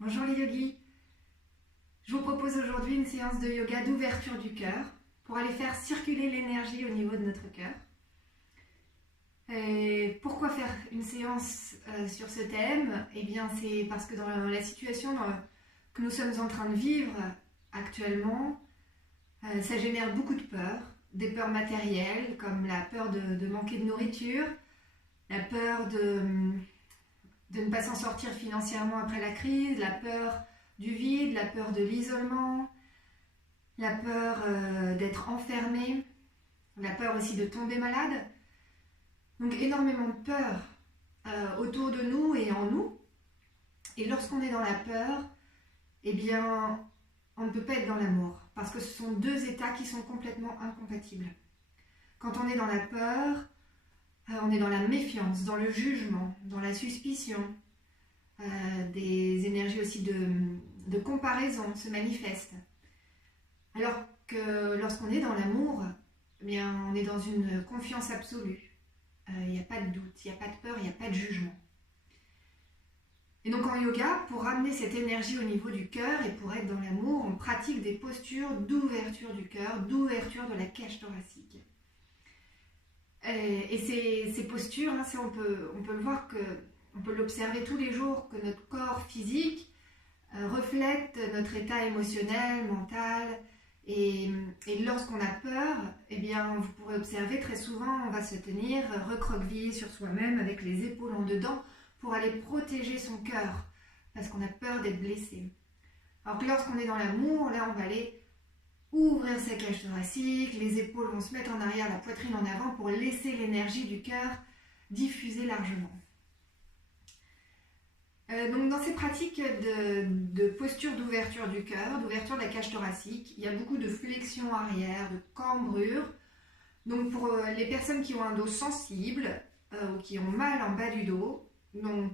Bonjour les yogis, je vous propose aujourd'hui une séance de yoga d'ouverture du cœur pour aller faire circuler l'énergie au niveau de notre cœur. Et pourquoi faire une séance sur ce thème? Eh bien c'est parce que dans la situation que nous sommes en train de vivre actuellement, ça génère beaucoup de peurs, des peurs matérielles comme la peur de manquer de nourriture, la peur de ne pas s'en sortir financièrement après la crise, la peur du vide, la peur de l'isolement, la peur d'être enfermé, la peur aussi de tomber malade. Donc énormément de peur autour de nous et en nous. Et lorsqu'on est dans la peur, eh bien, on ne peut pas être dans l'amour, parce que ce sont deux états qui sont complètement incompatibles. Quand on est dans la peur, on est dans la méfiance, dans le jugement, dans la suspicion. Des énergies aussi de comparaison se manifestent. Alors que lorsqu'on est dans l'amour, eh bien, on est dans une confiance absolue. Il n'y a pas de doute, il n'y a pas de peur, il n'y a pas de jugement. Et donc en yoga, pour ramener cette énergie au niveau du cœur et pour être dans l'amour, on pratique des postures d'ouverture du cœur, d'ouverture de la cage thoracique. Et ces postures, on peut le voir, on peut l'observer tous les jours, que notre corps physique reflète notre état émotionnel, mental. Et lorsqu'on a peur, eh bien, vous pourrez observer très souvent, on va se tenir recroquevillé sur soi-même avec les épaules en dedans pour aller protéger son cœur, parce qu'on a peur d'être blessé. Alors que lorsqu'on est dans l'amour, là on va aller ouvrir sa cage thoracique, les épaules vont se mettre en arrière, la poitrine en avant pour laisser l'énergie du cœur diffuser largement. Donc dans ces pratiques de posture d'ouverture du cœur, d'ouverture de la cage thoracique, il y a beaucoup de flexion arrière, de cambrure. Donc pour les personnes qui ont un dos sensible ou qui ont mal en bas du dos, donc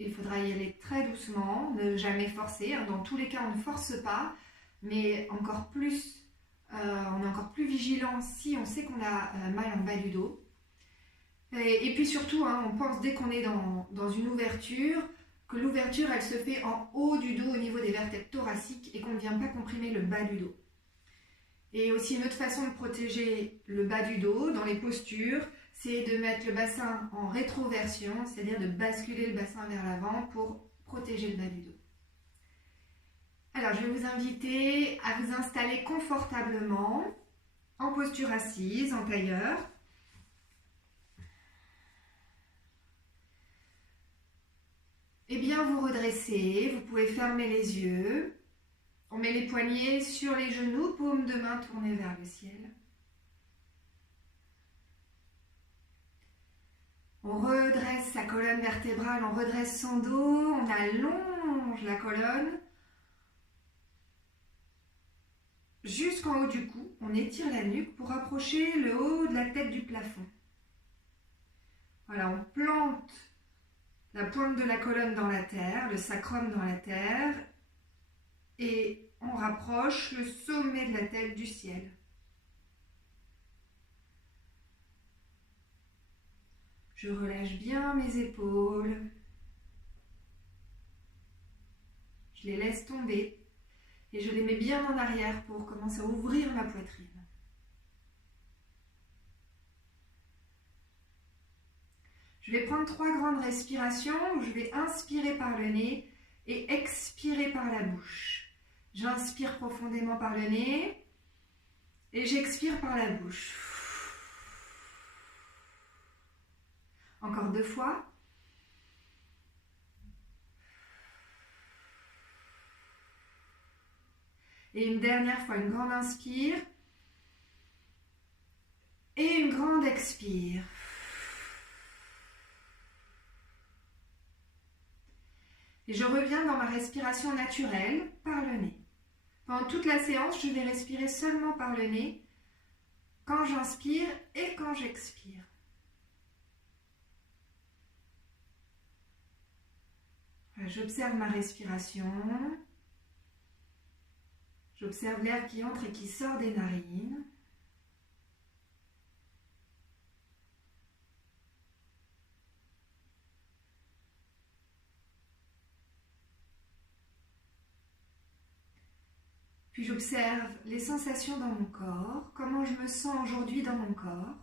il faudra y aller très doucement, ne jamais forcer. Dans tous les cas, on ne force pas, mais encore plus, on est encore plus vigilant si on sait qu'on a mal en bas du dos. Et puis surtout, on pense dès qu'on est dans une ouverture, que l'ouverture elle se fait en haut du dos au niveau des vertèbres thoraciques et qu'on ne vient pas comprimer le bas du dos. Et aussi une autre façon de protéger le bas du dos dans les postures, c'est de mettre le bassin en rétroversion, c'est-à-dire de basculer le bassin vers l'avant pour protéger le bas du dos. Alors je vais vous inviter à vous installer confortablement en posture assise, en tailleur. Et bien vous redressez, vous pouvez fermer les yeux. On met les poignets sur les genoux, paume de main tournée vers le ciel. On redresse sa colonne vertébrale, on redresse son dos, on allonge la colonne. Jusqu'en haut du cou, on étire la nuque pour approcher le haut de la tête du plafond. Voilà, on plante la pointe de la colonne dans la terre, le sacrum dans la terre, et on rapproche le sommet de la tête du ciel. Je relâche bien mes épaules. Je les laisse tomber et je les mets bien en arrière pour commencer à ouvrir ma poitrine. Je vais prendre 3 grandes respirations où je vais inspirer par le nez et expirer par la bouche. J'inspire profondément par le nez et j'expire par la bouche. Encore 2 fois. Et une dernière fois, une grande inspire et une grande expire. Et je reviens dans ma respiration naturelle par le nez. Pendant toute la séance, je vais respirer seulement par le nez quand j'inspire et quand j'expire. Voilà, j'observe ma respiration. J'observe l'air qui entre et qui sort des narines. Puis j'observe les sensations dans mon corps, comment je me sens aujourd'hui dans mon corps.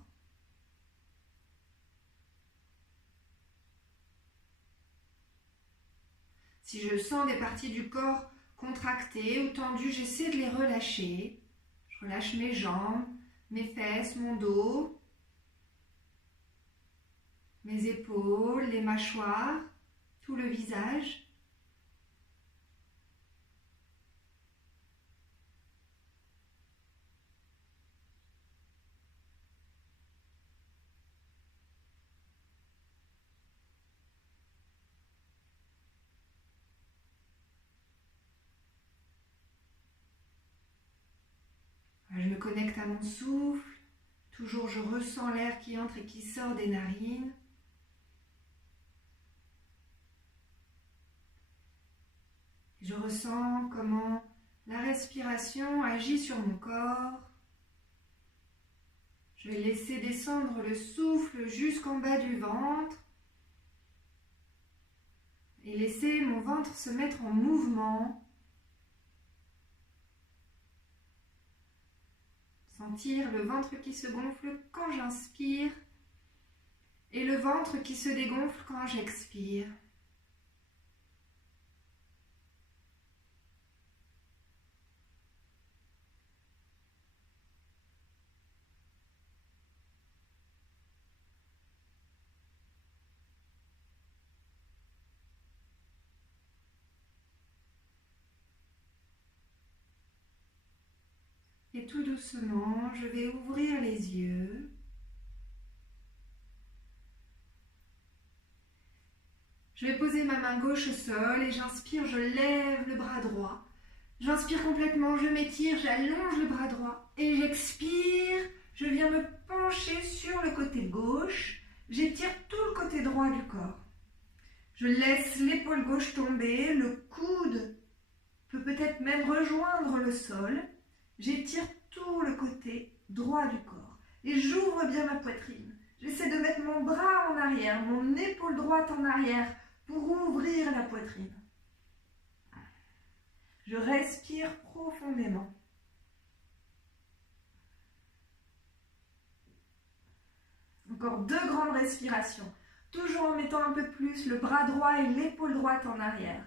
Si je sens des parties du corps contractées ou tendues, j'essaie de les relâcher. Je relâche mes jambes, mes fesses, mon dos, mes épaules, les mâchoires, tout le visage. Je me connecte à mon souffle. Toujours, je ressens l'air qui entre et qui sort des narines. Je ressens comment la respiration agit sur mon corps. Je vais laisser descendre le souffle jusqu'en bas du ventre et laisser mon ventre se mettre en mouvement. Sentir le ventre qui se gonfle quand j'inspire et le ventre qui se dégonfle quand j'expire. Et tout doucement, je vais ouvrir les yeux. Je vais poser ma main gauche au sol et j'inspire, je lève le bras droit. J'inspire complètement, je m'étire, j'allonge le bras droit. Et j'expire, je viens me pencher sur le côté gauche. J'étire tout le côté droit du corps. Je laisse l'épaule gauche tomber, le coude peut peut-être même rejoindre le sol. J'étire tout le côté droit du corps et j'ouvre bien ma poitrine. J'essaie de mettre mon bras en arrière, mon épaule droite en arrière pour ouvrir la poitrine. Je respire profondément. Encore 2 grandes respirations, toujours en mettant un peu plus le bras droit et l'épaule droite en arrière.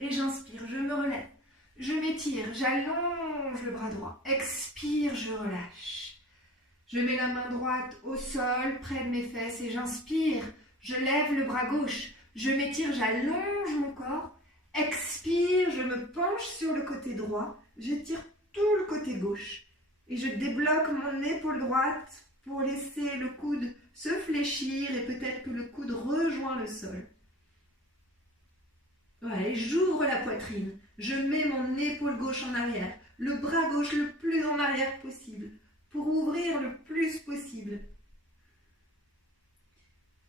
Et j'inspire, je me relève, je m'étire, j'allonge le bras droit. Expire, je relâche. Je mets la main droite au sol, près de mes fesses et j'inspire. Je lève le bras gauche, je m'étire, j'allonge mon corps. Expire, je me penche sur le côté droit, j'étire tout le côté gauche. Et je débloque mon épaule droite pour laisser le coude se fléchir et peut-être que le coude rejoint le sol. Voilà, et j'ouvre la poitrine. Je mets mon épaule gauche en arrière, le bras gauche le plus en arrière possible, pour ouvrir le plus possible.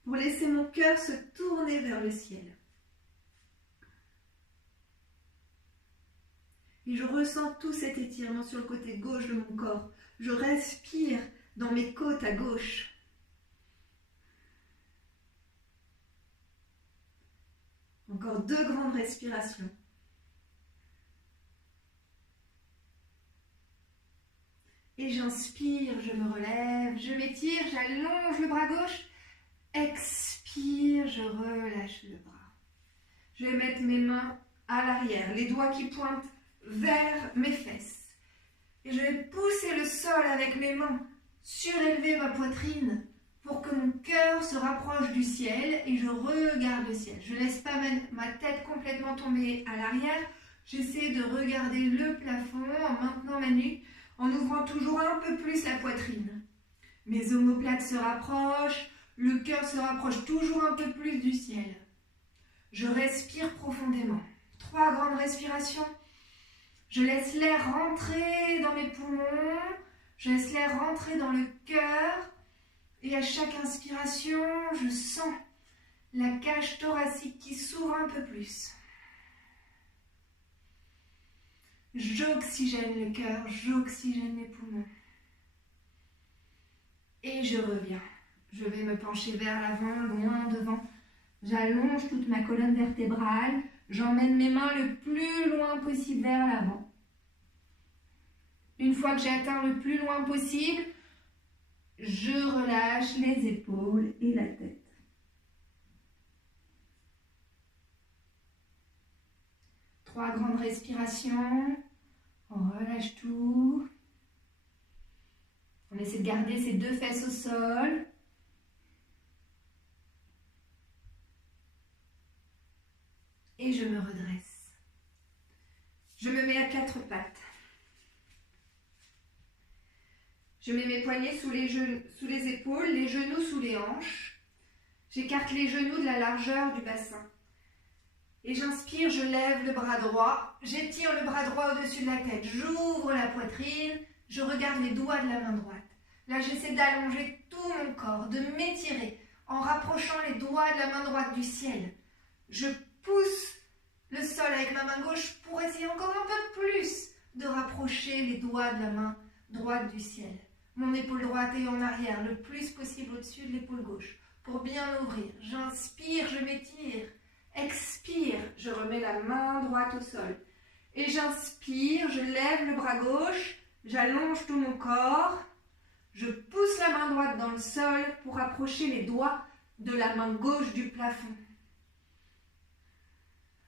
Pour laisser mon cœur se tourner vers le ciel. Et je ressens tout cet étirement sur le côté gauche de mon corps. Je respire dans mes côtes à gauche. Encore 2 grandes respirations. Et j'inspire, je me relève, je m'étire, j'allonge le bras gauche. Expire, je relâche le bras. Je vais mettre mes mains à l'arrière, les doigts qui pointent vers mes fesses. Et je vais pousser le sol avec mes mains, surélever ma poitrine pour que mon cœur se rapproche du ciel et je regarde le ciel. Je ne laisse pas ma tête complètement tomber à l'arrière. J'essaie de regarder le plafond en maintenant ma nuque, en ouvrant toujours un peu plus la poitrine. Mes omoplates se rapprochent, le cœur se rapproche toujours un peu plus du ciel. Je respire profondément. 3 grandes respirations. Je laisse l'air rentrer dans mes poumons, je laisse l'air rentrer dans le cœur et à chaque inspiration, je sens la cage thoracique qui s'ouvre un peu plus. J'oxygène le cœur, j'oxygène mes poumons. Et je reviens. Je vais me pencher vers l'avant, loin devant. J'allonge toute ma colonne vertébrale. J'emmène mes mains le plus loin possible vers l'avant. Une fois que j'ai atteint le plus loin possible, je relâche les épaules et la tête. Trois grandes respirations. On relâche tout. On essaie de garder ses deux fesses au sol. Et je me redresse. Je me mets à quatre pattes. Je mets mes poignets sous les épaules, les genoux sous les hanches. J'écarte les genoux de la largeur du bassin. Et j'inspire, je lève le bras droit. J'étire le bras droit au-dessus de la tête. J'ouvre la poitrine. Je regarde les doigts de la main droite. Là, j'essaie d'allonger tout mon corps, de m'étirer en rapprochant les doigts de la main droite du ciel. Je pousse le sol avec ma main gauche pour essayer encore un peu plus de rapprocher les doigts de la main droite du ciel. Mon épaule droite est en arrière, le plus possible au-dessus de l'épaule gauche, pour bien ouvrir. J'inspire, je m'étire. Expire, je remets la main droite au sol. Et j'inspire, je lève le bras gauche, j'allonge tout mon corps. Je pousse la main droite dans le sol pour approcher les doigts de la main gauche du plafond.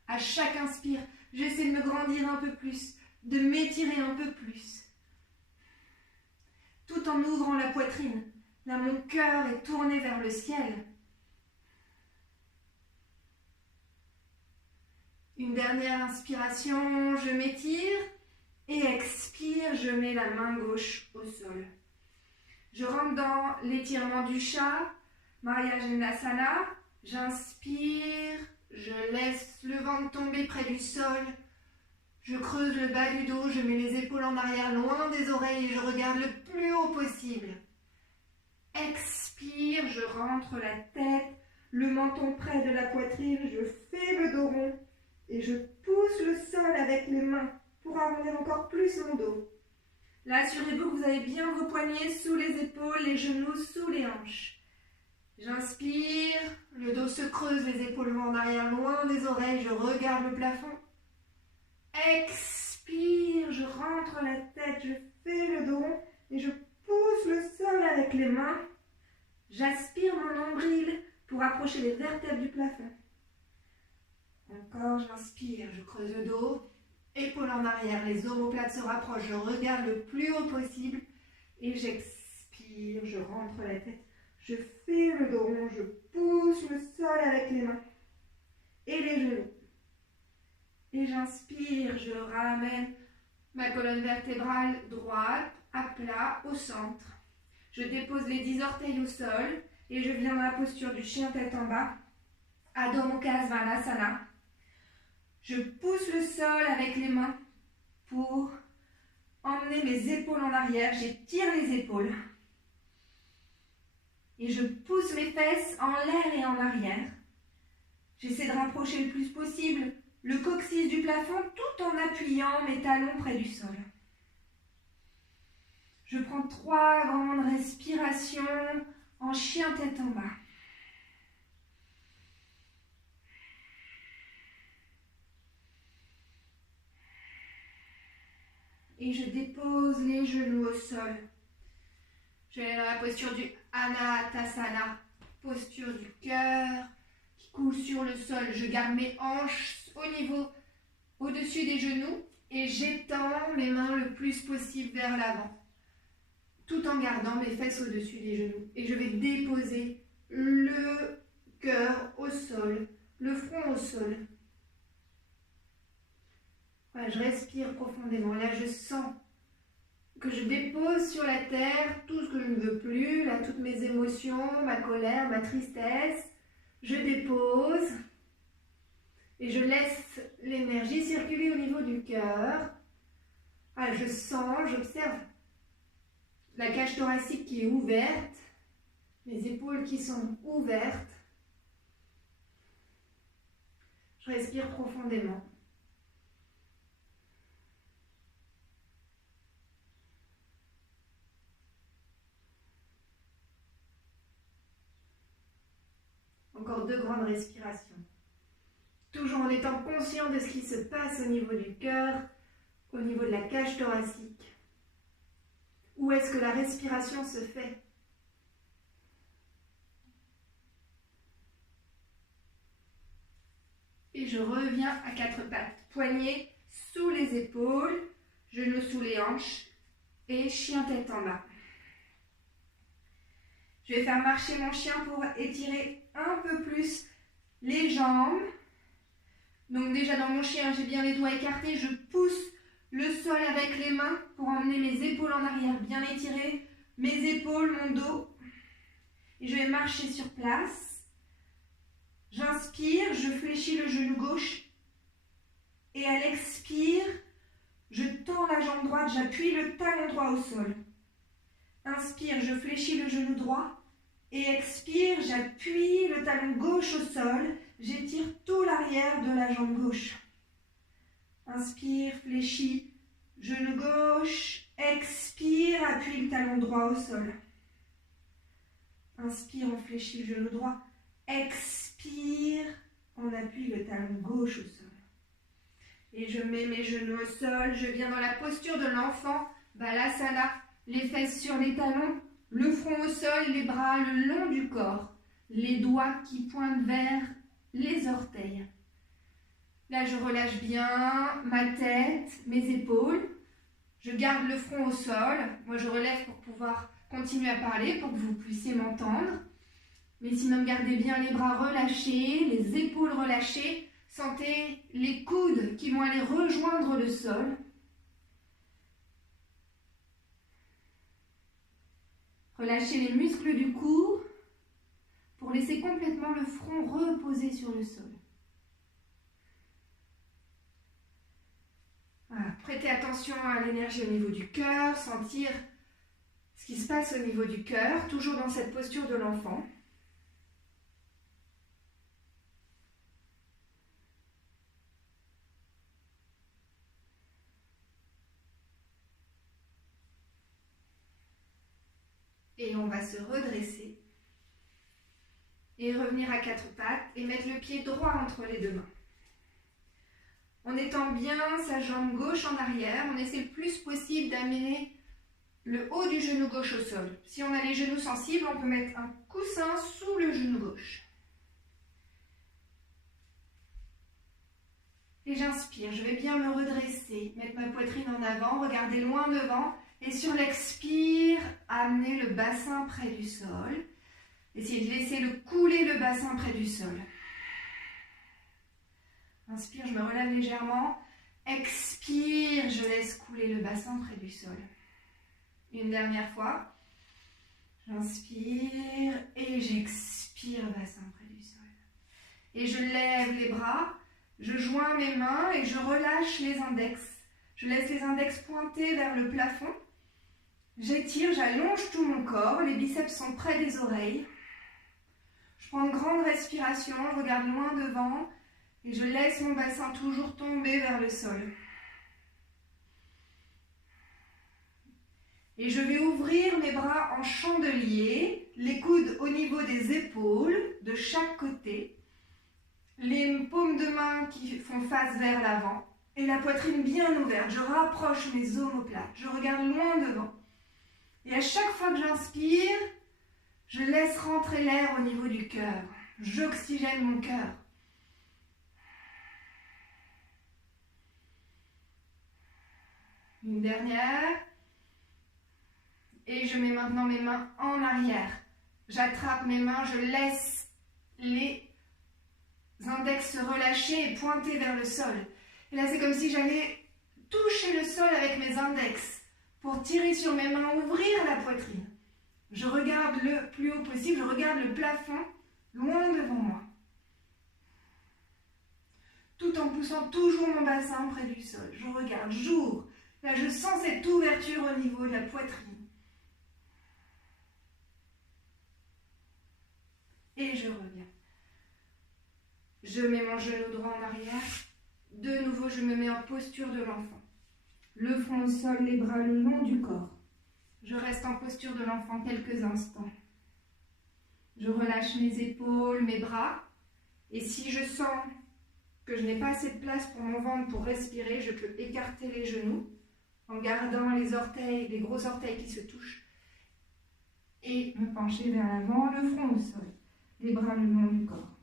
À chaque inspire, j'essaie de me grandir un peu plus, de m'étirer un peu plus. Tout en ouvrant la poitrine. Là, mon cœur est tourné vers le ciel. Une dernière inspiration, je m'étire. Et expire, je mets la main gauche au sol. Je rentre dans l'étirement du chat, Marjaryasana. J'inspire, je laisse le ventre tomber près du sol. Je creuse le bas du dos, je mets les épaules en arrière, loin des oreilles et je regarde le plus haut possible. Expire, je rentre la tête, le menton près de la poitrine, je fais le dos rond et je pousse le sol avec les mains pour arrondir encore plus mon dos. Là, assurez-vous que vous avez bien vos poignets sous les épaules, les genoux sous les hanches. J'inspire, le dos se creuse, les épaules vont en arrière, loin des oreilles, je regarde le plafond. Expire, je rentre la tête, je fais le dos rond et je pousse le sol avec les mains. J'aspire mon nombril pour approcher les vertèbres du plafond. Encore, j'inspire, je creuse le dos. Épaules en arrière, les omoplates se rapprochent, je regarde le plus haut possible et j'expire, je rentre la tête, je fais le dos rond, je pousse le sol avec les mains et les genoux. Et j'inspire, je ramène ma colonne vertébrale droite à plat au centre. Je dépose les 10 orteils au sol et je viens dans la posture du chien tête en bas, Adho Mukha Svanasana. Je pousse le sol avec les mains pour emmener mes épaules en arrière. J'étire les épaules. Et je pousse mes fesses en l'air et en arrière. J'essaie de rapprocher le plus possible le coccyx du plafond tout en appuyant mes talons près du sol. Je prends 3 grandes respirations en chien tête en bas. Et je dépose les genoux au sol. Je vais dans la posture du Anatasana, posture du cœur qui coule sur le sol. Je garde mes hanches au-dessus des genoux et j'étends mes mains le plus possible vers l'avant, tout en gardant mes fesses au-dessus des genoux. Et je vais déposer le cœur au sol, le front au sol. Voilà, je respire profondément. Là, je sens que je dépose sur la terre tout ce que je ne veux plus, là, toutes mes émotions, ma colère, ma tristesse. Je dépose et je laisse l'énergie circuler au niveau du cœur. Voilà, je sens, j'observe la cage thoracique qui est ouverte, les épaules qui sont ouvertes. Je respire profondément. Encore 2 grandes respirations. toujours en étant conscient de ce qui se passe au niveau du cœur, au niveau de la cage thoracique. Où est-ce que la respiration se fait? Et je reviens à quatre pattes. Poignets sous les épaules, genoux sous les hanches et chien tête en bas. Je vais faire marcher mon chien pour étirer un peu plus les jambes. Donc déjà dans mon chien, j'ai bien les doigts écartés. Je pousse le sol avec les mains pour emmener mes épaules en arrière bien étirées. Mes épaules, mon dos. Et je vais marcher sur place. J'inspire, je fléchis le genou gauche. Et à l'expire, je tends la jambe droite, j'appuie le talon droit au sol. Inspire, je fléchis le genou droit. Et expire, j'appuie le talon gauche au sol. J'étire tout l'arrière de la jambe gauche. Inspire, fléchis, genou gauche. Expire, appuie le talon droit au sol. Inspire, on fléchit le genou droit. Expire, on appuie le talon gauche au sol. Et je mets mes genoux au sol. Je viens dans la posture de l'enfant. Balasana, les fesses sur les talons. Le front au sol, les bras le long du corps, les doigts qui pointent vers les orteils. Là, je relâche bien ma tête, mes épaules. Je garde le front au sol. Moi, je relève pour pouvoir continuer à parler, pour que vous puissiez m'entendre. Mais sinon, gardez bien les bras relâchés, les épaules relâchées. Sentez les coudes qui vont aller rejoindre le sol. Relâchez les muscles du cou pour laisser complètement le front reposer sur le sol. Voilà. Prêtez attention à l'énergie au niveau du cœur, sentir ce qui se passe au niveau du cœur, toujours dans cette posture de l'enfant. Et on va se redresser et revenir à quatre pattes et mettre le pied droit entre les deux mains. En étend bien sa jambe gauche en arrière, on essaie le plus possible d'amener le haut du genou gauche au sol. Si on a les genoux sensibles, on peut mettre un coussin sous le genou gauche. Et j'inspire, je vais bien me redresser, mettre ma poitrine en avant, regarder loin devant. Et sur l'expire, amener le bassin près du sol. Essayez de laisser couler le bassin près du sol. Inspire, je me relève légèrement. Expire, je laisse couler le bassin près du sol. Une dernière fois. J'inspire et j'expire, bassin près du sol. Et je lève les bras, je joins mes mains et je relâche les index. Je laisse les index pointer vers le plafond. J'étire, j'allonge tout mon corps, les biceps sont près des oreilles. Je prends une grande respiration, je regarde loin devant et je laisse mon bassin toujours tomber vers le sol. Et je vais ouvrir mes bras en chandelier, les coudes au niveau des épaules de chaque côté, les paumes de main qui font face vers l'avant et la poitrine bien ouverte. Je rapproche mes omoplates, je regarde loin devant. Et à chaque fois que j'inspire, je laisse rentrer l'air au niveau du cœur. J'oxygène mon cœur. Une dernière. Et je mets maintenant mes mains en arrière. J'attrape mes mains, je laisse les index se relâcher et pointer vers le sol. Et là, c'est comme si j'allais toucher le sol avec mes index. Pour tirer sur mes mains, ouvrir la poitrine. Je regarde le plus haut possible, je regarde le plafond loin devant moi. Tout en poussant toujours mon bassin près du sol. Je regarde, j'ouvre. Là, je sens cette ouverture au niveau de la poitrine. Et je reviens. Je mets mon genou droit en arrière. De nouveau, je me mets en posture de l'enfant. Le front au sol, les bras le long du corps. Je reste en posture de l'enfant quelques instants. Je relâche mes épaules, mes bras. Et si je sens que je n'ai pas assez de place pour mon ventre pour respirer, je peux écarter les genoux en gardant les orteils, les gros orteils qui se touchent et me pencher vers l'avant, le front au sol, les bras le long du corps.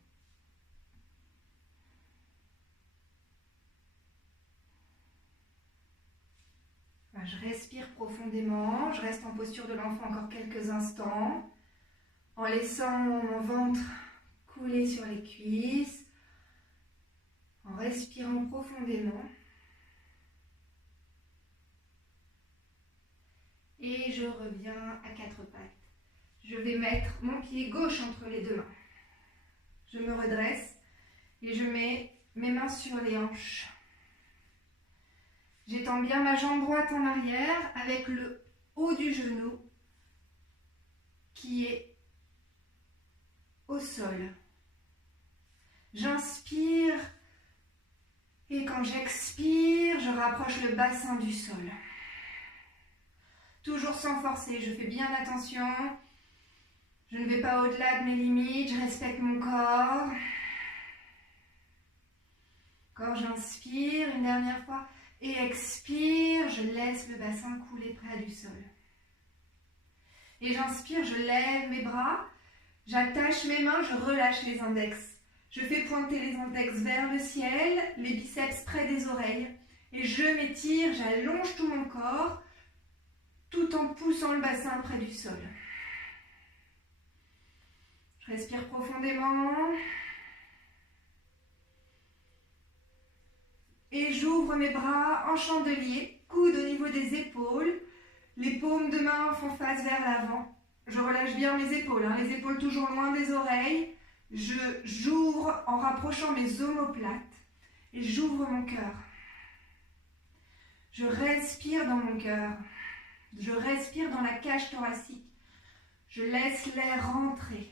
Je respire profondément, je reste en posture de l'enfant encore quelques instants, en laissant mon ventre couler sur les cuisses, en respirant profondément. Et je reviens à quatre pattes. Je vais mettre mon pied gauche entre les deux mains. Je me redresse et je mets mes mains sur les hanches. J'étends bien ma jambe droite en arrière avec le haut du genou qui est au sol. J'inspire et quand j'expire, je rapproche le bassin du sol. Toujours sans forcer, je fais bien attention. Je ne vais pas au-delà de mes limites, je respecte mon corps. Encore j'inspire une dernière fois. Et expire, je laisse le bassin couler près du sol. Et j'inspire, je lève mes bras, j'attache mes mains, je relâche les index. Je fais pointer les index vers le ciel, les biceps près des oreilles. Et je m'étire, j'allonge tout mon corps, tout en poussant le bassin près du sol. Je respire profondément. Et j'ouvre mes bras en chandelier, coude au niveau des épaules. Les paumes de main font face vers l'avant. Je relâche bien mes épaules, les épaules toujours loin des oreilles. J'ouvre en rapprochant mes omoplates et j'ouvre mon cœur. Je respire dans mon cœur. Je respire dans la cage thoracique. Je laisse l'air rentrer.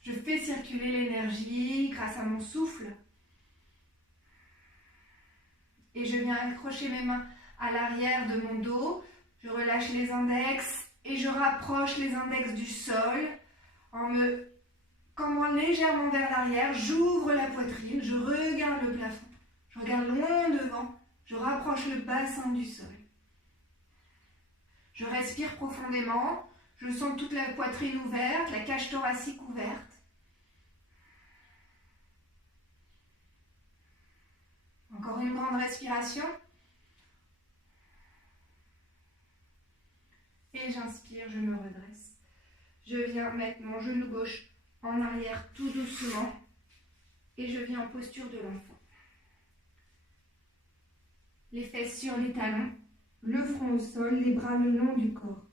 Je fais circuler l'énergie grâce à mon souffle. Et je viens accrocher mes mains à l'arrière de mon dos. Je relâche les index et je rapproche les index du sol en me cambrant légèrement vers l'arrière. J'ouvre la poitrine, je regarde le plafond. Je regarde loin devant. Je rapproche le bassin du sol. Je respire profondément. Je sens toute la poitrine ouverte, la cage thoracique ouverte. Encore une grande respiration. Et j'inspire, je me redresse. Je viens mettre mon genou gauche en arrière tout doucement. Et je viens en posture de l'enfant. Les fesses sur les talons, le front au sol, les bras le long du corps.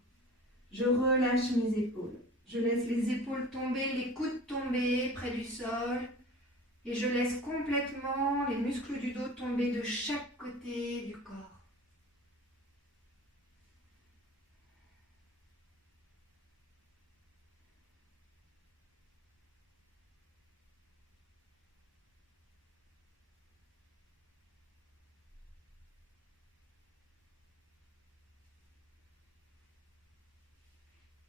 Je relâche mes épaules. Je laisse les épaules tomber, les coudes tomber près du sol. Et je laisse complètement les muscles du dos tomber de chaque côté du corps.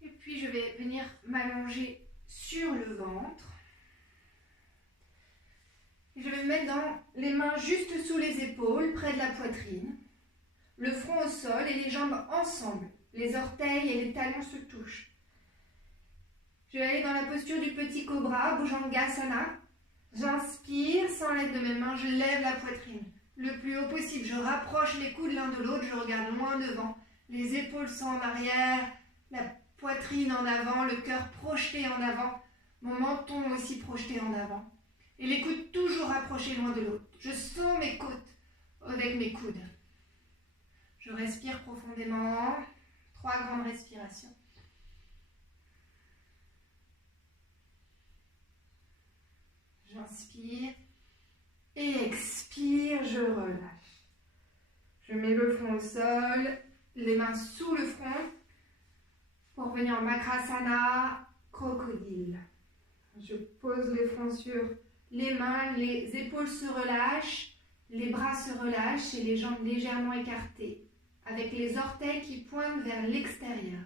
Et puis je vais venir m'allonger sur le ventre. Je vais me mettre dans les mains juste sous les épaules, près de la poitrine, le front au sol et les jambes ensemble. Les orteils et les talons se touchent. Je vais aller dans la posture du petit cobra, Bhujangasana. J'inspire, sans l'aide de mes mains, je lève la poitrine le plus haut possible. Je rapproche les coudes l'un de l'autre, je regarde loin devant. Les épaules sont en arrière, la poitrine en avant, le cœur projeté en avant, mon menton aussi projeté en avant. Et les coudes toujours rapprochés loin de l'autre. Je sens mes côtes avec mes coudes. Je respire profondément. 3 grandes respirations. J'inspire et expire, je relâche. Je mets le front au sol, les mains sous le front pour venir en Makrasana, crocodile. Je pose les fronts sur les mains, les épaules se relâchent, les bras se relâchent et les jambes légèrement écartées, avec les orteils qui pointent vers l'extérieur.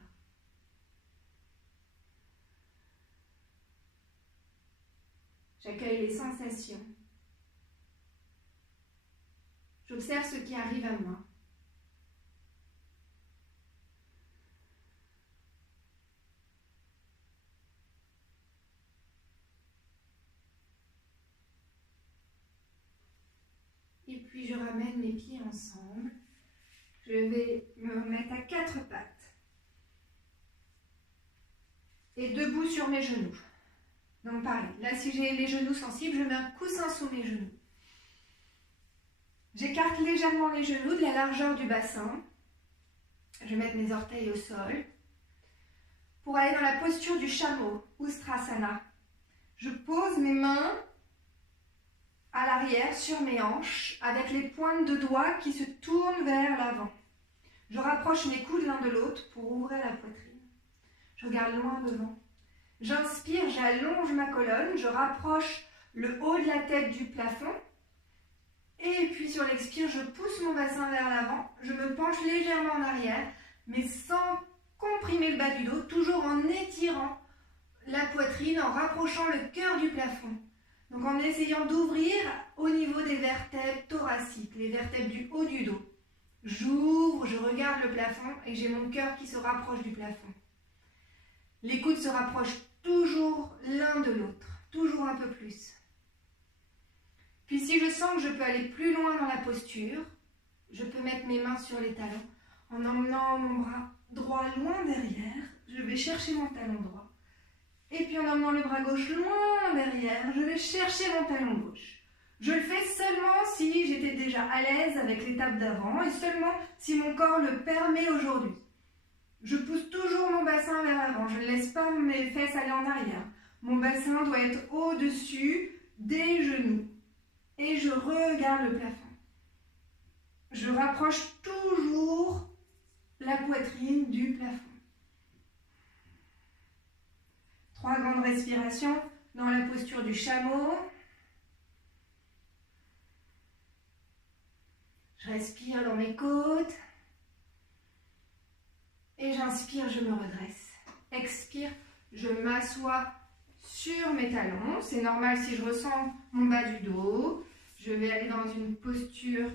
J'accueille les sensations. J'observe ce qui arrive à moi. Et puis je ramène mes pieds ensemble. Je vais me remettre à 4 pattes. Et debout sur mes genoux. Donc pareil, là si j'ai les genoux sensibles, je mets un coussin sous mes genoux. J'écarte légèrement les genoux de la largeur du bassin. Je vais mettre mes orteils au sol. Pour aller dans la posture du chameau, Ustrasana. Je pose mes mains à l'arrière sur mes hanches avec les pointes de doigts qui se tournent vers l'avant. Je rapproche mes coudes l'un de l'autre pour ouvrir la poitrine. Je regarde loin devant. J'inspire, j'allonge ma colonne, je rapproche le haut de la tête du plafond. Et puis sur l'expire, je pousse mon bassin vers l'avant. Je me penche légèrement en arrière, mais sans comprimer le bas du dos, toujours en étirant la poitrine, en rapprochant le cœur du plafond. Donc en essayant d'ouvrir au niveau des vertèbres thoraciques, les vertèbres du haut du dos. J'ouvre, je regarde le plafond et j'ai mon cœur qui se rapproche du plafond. Les coudes se rapprochent toujours l'un de l'autre, toujours un peu plus. Puis si je sens que je peux aller plus loin dans la posture, je peux mettre mes mains sur les talons en emmenant mon bras droit loin derrière. Je vais chercher mon talon droit. Et puis en emmenant le bras gauche loin derrière, je vais chercher mon talon gauche. Je le fais seulement si j'étais déjà à l'aise avec l'étape d'avant et seulement si mon corps le permet aujourd'hui. Je pousse toujours mon bassin vers l'avant, je ne laisse pas mes fesses aller en arrière. Mon bassin doit être au-dessus des genoux. Et je regarde le plafond. Je rapproche toujours la poitrine du plafond. 3 grandes respirations dans la posture du chameau. Je respire dans mes côtes. Et j'inspire, je me redresse. Expire, je m'assois sur mes talons. C'est normal si je ressens mon bas du dos. Je vais aller dans une posture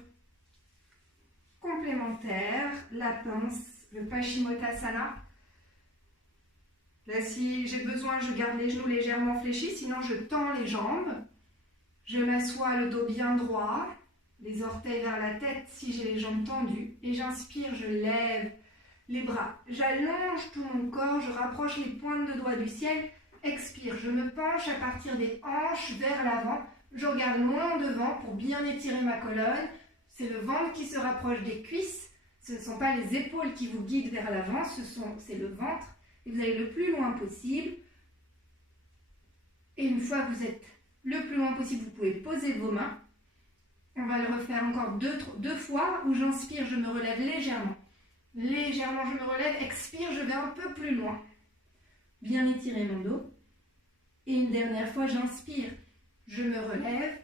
complémentaire, la pince, le Paschimottanasana. Là, si j'ai besoin, je garde les genoux légèrement fléchis, sinon je tends les jambes. Je m'assois le dos bien droit, les orteils vers la tête si j'ai les jambes tendues. Et j'inspire, je lève les bras. J'allonge tout mon corps, je rapproche les pointes de doigts du ciel. Expire, je me penche à partir des hanches vers l'avant. Je regarde loin devant pour bien étirer ma colonne. C'est le ventre qui se rapproche des cuisses. Ce ne sont pas les épaules qui vous guident vers l'avant, c'est le ventre. Et vous allez le plus loin possible. Et une fois que vous êtes le plus loin possible, vous pouvez poser vos mains. On va le refaire encore deux fois où j'inspire, je me relève légèrement. Légèrement, je me relève. Expire, je vais un peu plus loin. Bien étirer mon dos. Et une dernière fois, j'inspire. Je me relève,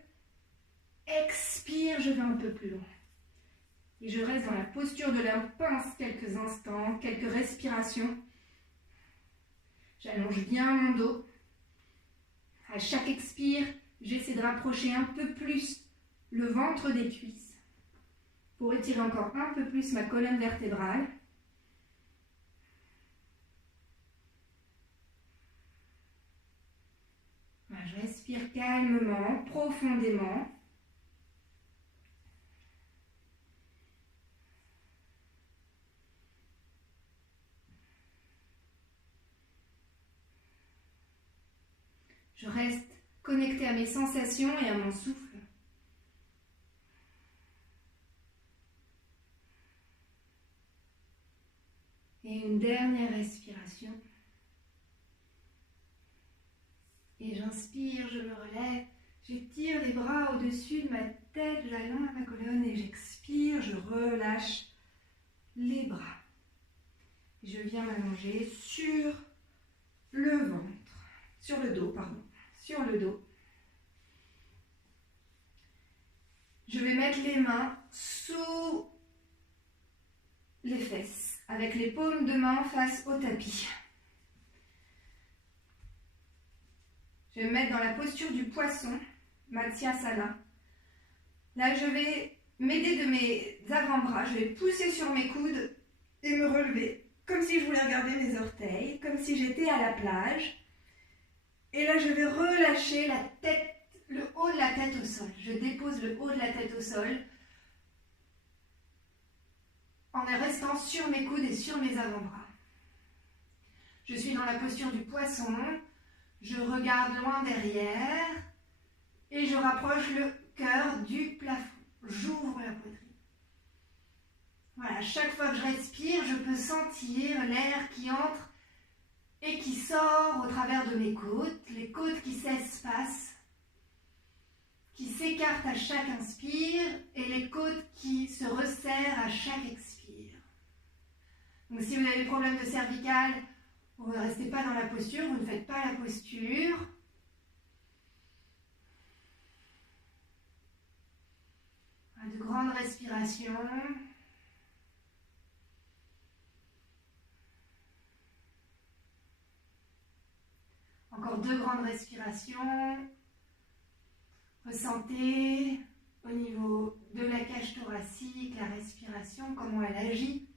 expire, je vais un peu plus loin. Et je reste dans la posture de la pince quelques instants, quelques respirations. J'allonge bien mon dos. À chaque expire, j'essaie de rapprocher un peu plus le ventre des cuisses pour étirer encore un peu plus ma colonne vertébrale. Je respire calmement, profondément. Je reste connectée à mes sensations et à mon souffle. Et une dernière respiration. Et j'inspire, je me relève, j'étire les bras au-dessus de ma tête, j'allonge ma colonne et j'expire, je relâche les bras. Et je viens m'allonger sur le ventre, sur le dos, pardon, sur le dos. Je vais mettre les mains sous les fesses, avec les paumes de main face au tapis. Je vais me mettre dans la posture du poisson, Matsyasana. Là, je vais m'aider de mes avant-bras, je vais pousser sur mes coudes et me relever, comme si je voulais regarder mes orteils, comme si j'étais à la plage. Et là, je vais relâcher la tête, le haut de la tête au sol. Je dépose le haut de la tête au sol en restant sur mes coudes et sur mes avant-bras. Je suis dans la posture du poisson, je regarde loin derrière et je rapproche le cœur du plafond. J'ouvre la poitrine. Voilà, chaque fois que je respire, je peux sentir l'air qui entre et qui sort au travers de mes côtes, les côtes qui s'espacent, qui s'écartent à chaque inspire et les côtes qui se resserrent à chaque expire. Donc si vous avez des problèmes de cervicale, vous ne restez pas dans la posture, vous ne faites pas la posture. De grandes respirations. Encore 2 grandes respirations. Ressentez au niveau de la cage thoracique, la respiration, comment elle agit.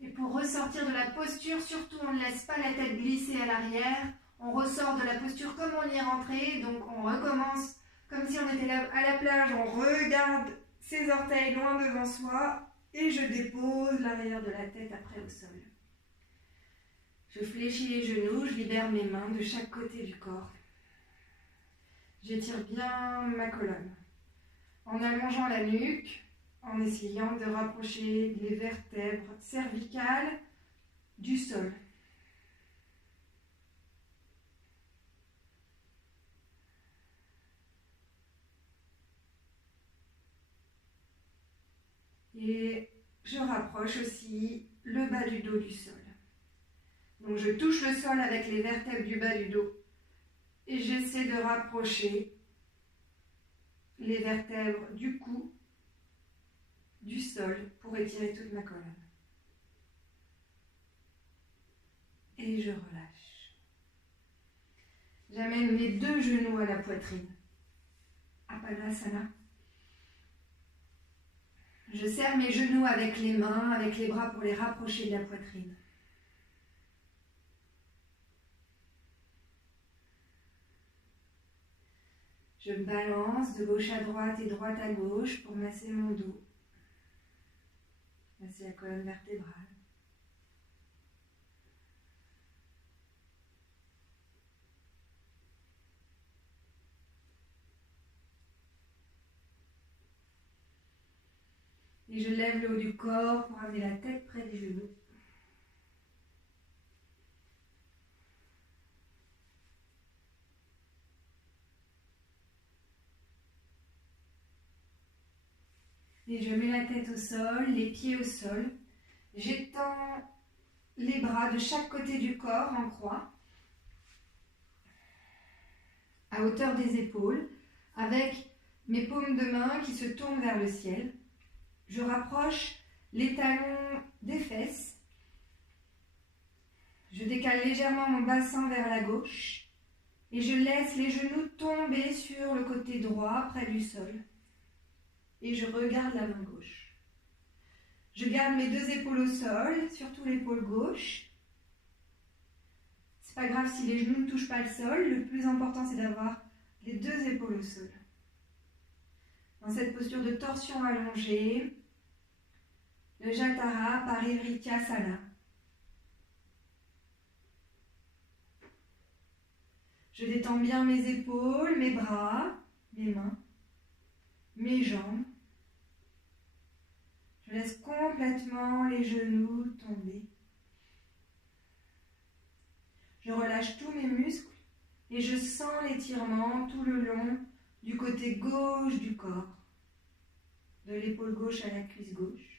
Et pour ressortir de la posture, surtout on ne laisse pas la tête glisser à l'arrière. On ressort de la posture comme on y est rentré, donc on recommence comme si on était à la plage. On regarde ses orteils loin devant soi et je dépose l'arrière de la tête après au sol. Je fléchis les genoux, je libère mes mains de chaque côté du corps. J'étire bien ma colonne en allongeant la nuque, en essayant de rapprocher les vertèbres cervicales du sol. Et je rapproche aussi le bas du dos du sol. Donc je touche le sol avec les vertèbres du bas du dos et j'essaie de rapprocher les vertèbres du cou du sol pour étirer toute ma colonne. Et je relâche. J'amène mes 2 genoux à la poitrine. Apanasana. Je serre mes genoux avec les mains, avec les bras pour les rapprocher de la poitrine. Je me balance de gauche à droite et droite à gauche pour masser mon dos, masser la colonne vertébrale. Et je lève le haut du corps pour amener la tête près des genoux. Et je mets la tête au sol, les pieds au sol. J'étends les bras de chaque côté du corps en croix, à hauteur des épaules, avec mes paumes de main qui se tournent vers le ciel. Je rapproche les talons des fesses. Je décale légèrement mon bassin vers la gauche et je laisse les genoux tomber sur le côté droit près du sol. Et je regarde la main gauche. Je garde mes 2 épaules au sol, surtout l'épaule gauche. C'est pas grave si les genoux ne touchent pas le sol, le plus important c'est d'avoir les 2 épaules au sol. Dans cette posture de torsion allongée, le Jatara Parivrityasana. Je détends bien mes épaules, mes bras, mes mains, mes jambes. Je laisse complètement les genoux tomber. Je relâche tous mes muscles et je sens l'étirement tout le long du côté gauche du corps, de l'épaule gauche à la cuisse gauche.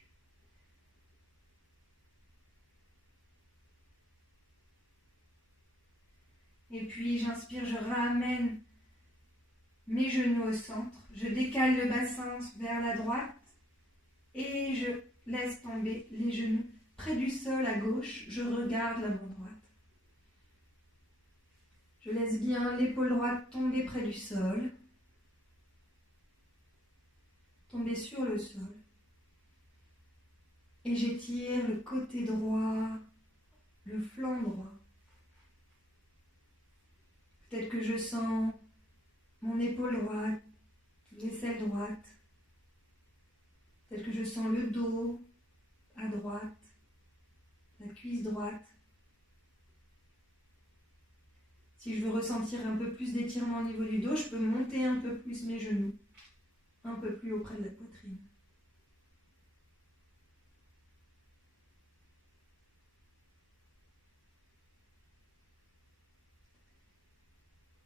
Et puis j'inspire, je ramène mes genoux au centre, je décale le bassin vers la droite et je laisse tomber les genoux près du sol à gauche, je regarde la main droite. Je laisse bien l'épaule droite tomber près du sol, tomber sur le sol. Et j'étire le côté droit, le flanc droit. Peut-être que je sens mon épaule droite, l'aisselle droite. Peut-être que je sens le dos à droite, la cuisse droite. Si je veux ressentir un peu plus d'étirement au niveau du dos, je peux monter un peu plus mes genoux, un peu plus auprès de la poitrine.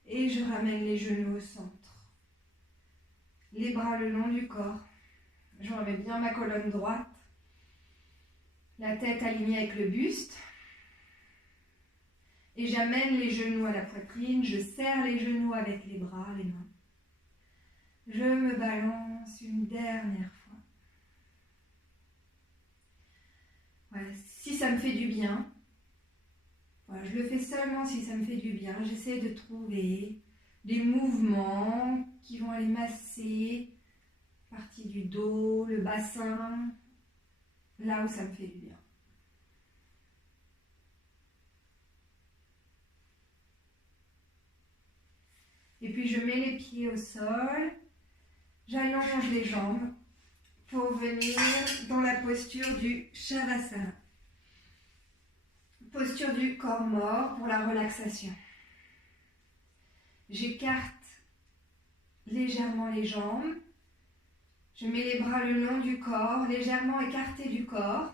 Et je ramène les genoux au centre. Les bras le long du corps. Je remets bien ma colonne droite. La tête alignée avec le buste. Et j'amène les genoux à la poitrine. Je serre les genoux avec les bras, les mains. Je me balance une dernière fois. Voilà, si ça me fait du bien. Voilà, je le fais seulement si ça me fait du bien. J'essaie de trouver des mouvements qui vont aller masser la partie du dos, le bassin, là où ça me fait du bien. Et puis je mets les pieds au sol, j'allonge les jambes pour venir dans la posture du Shavasana. Posture du corps mort pour la relaxation. J'écarte légèrement les jambes. Je mets les bras le long du corps, légèrement écartés du corps.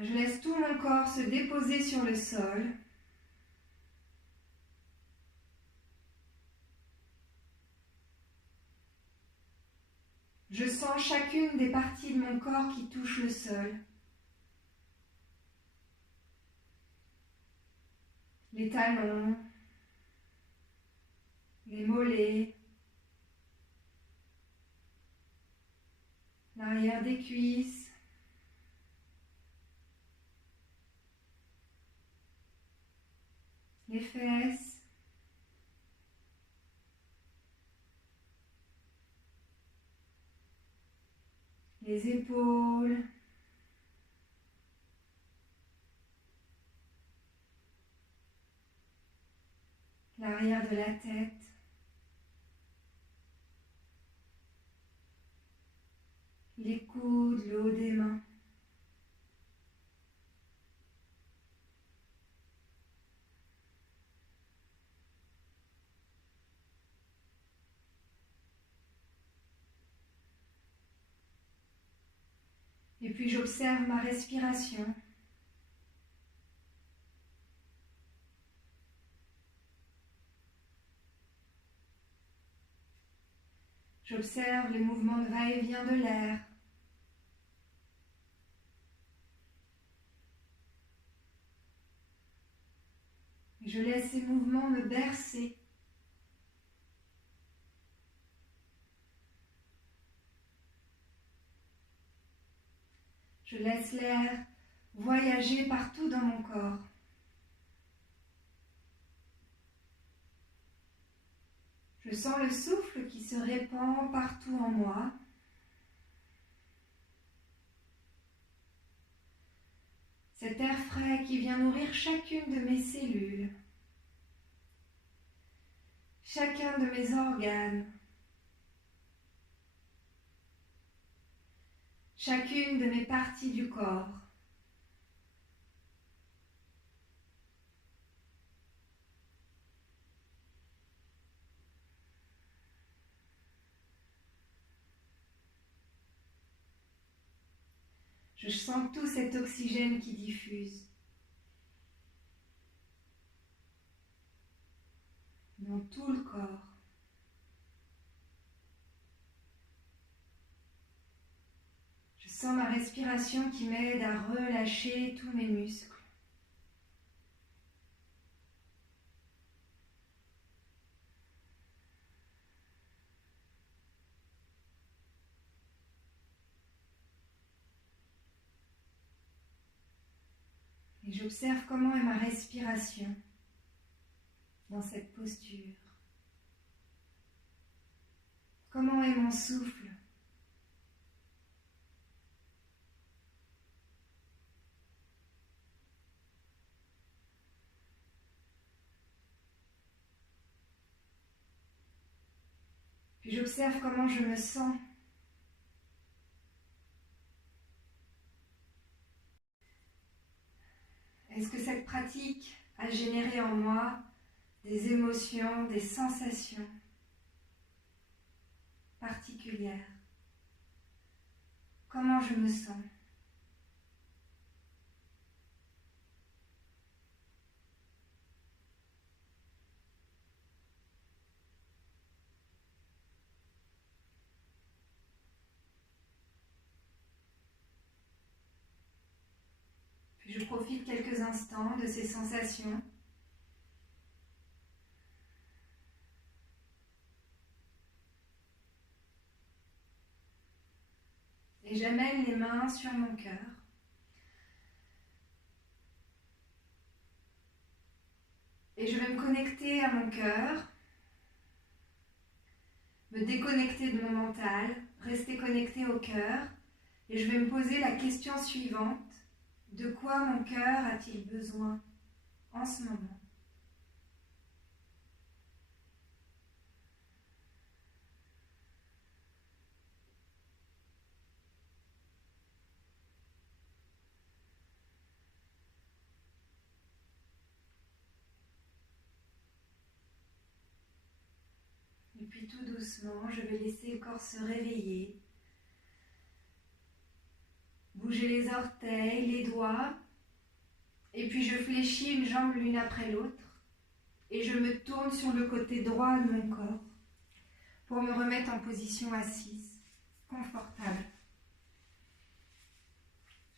Je laisse tout mon corps se déposer sur le sol. Je sens chacune des parties de mon corps qui touchent le sol. Les talons, les mollets, l'arrière des cuisses, les fesses, les épaules, l'arrière de la tête, les coudes, le haut des mains. Et puis j'observe ma respiration. J'observe les mouvements de va-et-vient de l'air. Et je laisse ces mouvements me bercer. Je laisse l'air voyager partout dans mon corps. Je sens le souffle qui se répand partout en moi. Cet air frais qui vient nourrir chacune de mes cellules, chacun de mes organes, chacune de mes parties du corps. Je sens tout cet oxygène qui diffuse dans tout le corps. Je sens ma respiration qui m'aide à relâcher tous mes muscles. Et j'observe comment est ma respiration dans cette posture. Comment est mon souffle? Puis j'observe comment je me sens. Est-ce que cette pratique a généré en moi des émotions, des sensations particulières? Comment je me sens? Puis je profite quelques instants de ces sensations. Et j'amène les mains sur mon cœur. Et je vais me connecter à mon cœur, me déconnecter de mon mental, rester connecté au cœur. Et je vais me poser la question suivante. De quoi mon cœur a-t-il besoin en ce moment? Et puis tout doucement, je vais laisser le corps se réveiller. Bouger les orteils, les doigts. Et puis je fléchis une jambe l'une après l'autre. Et je me tourne sur le côté droit de mon corps pour me remettre en position assise, confortable.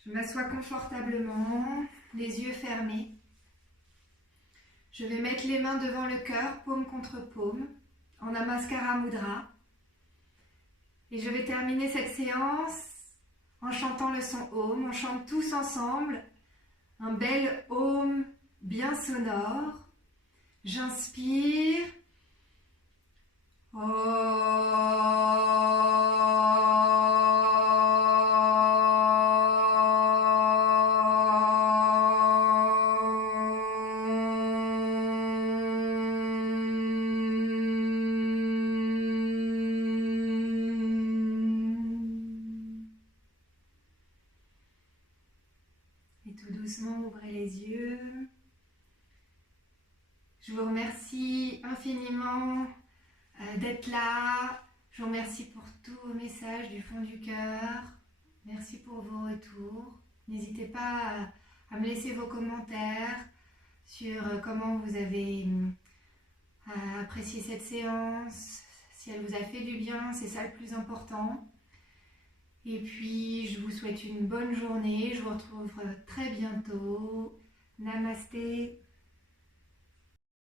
Je m'assois confortablement, les yeux fermés. Je vais mettre les mains devant le cœur, paume contre paume, en Namaskara Mudra. Et je vais terminer cette séance en chantant le son Om. On chante tous ensemble un bel Om bien sonore. J'inspire. Et tout doucement, ouvrez les yeux. Je vous remercie infiniment d'être là. Je vous remercie pour tous vos messages du fond du cœur. Merci pour vos retours. N'hésitez pas à me laisser vos commentaires sur comment vous avez apprécié cette séance, si elle vous a fait du bien, c'est ça le plus important. Et puis, je vous souhaite une bonne journée. Je vous retrouve très bientôt. Namasté.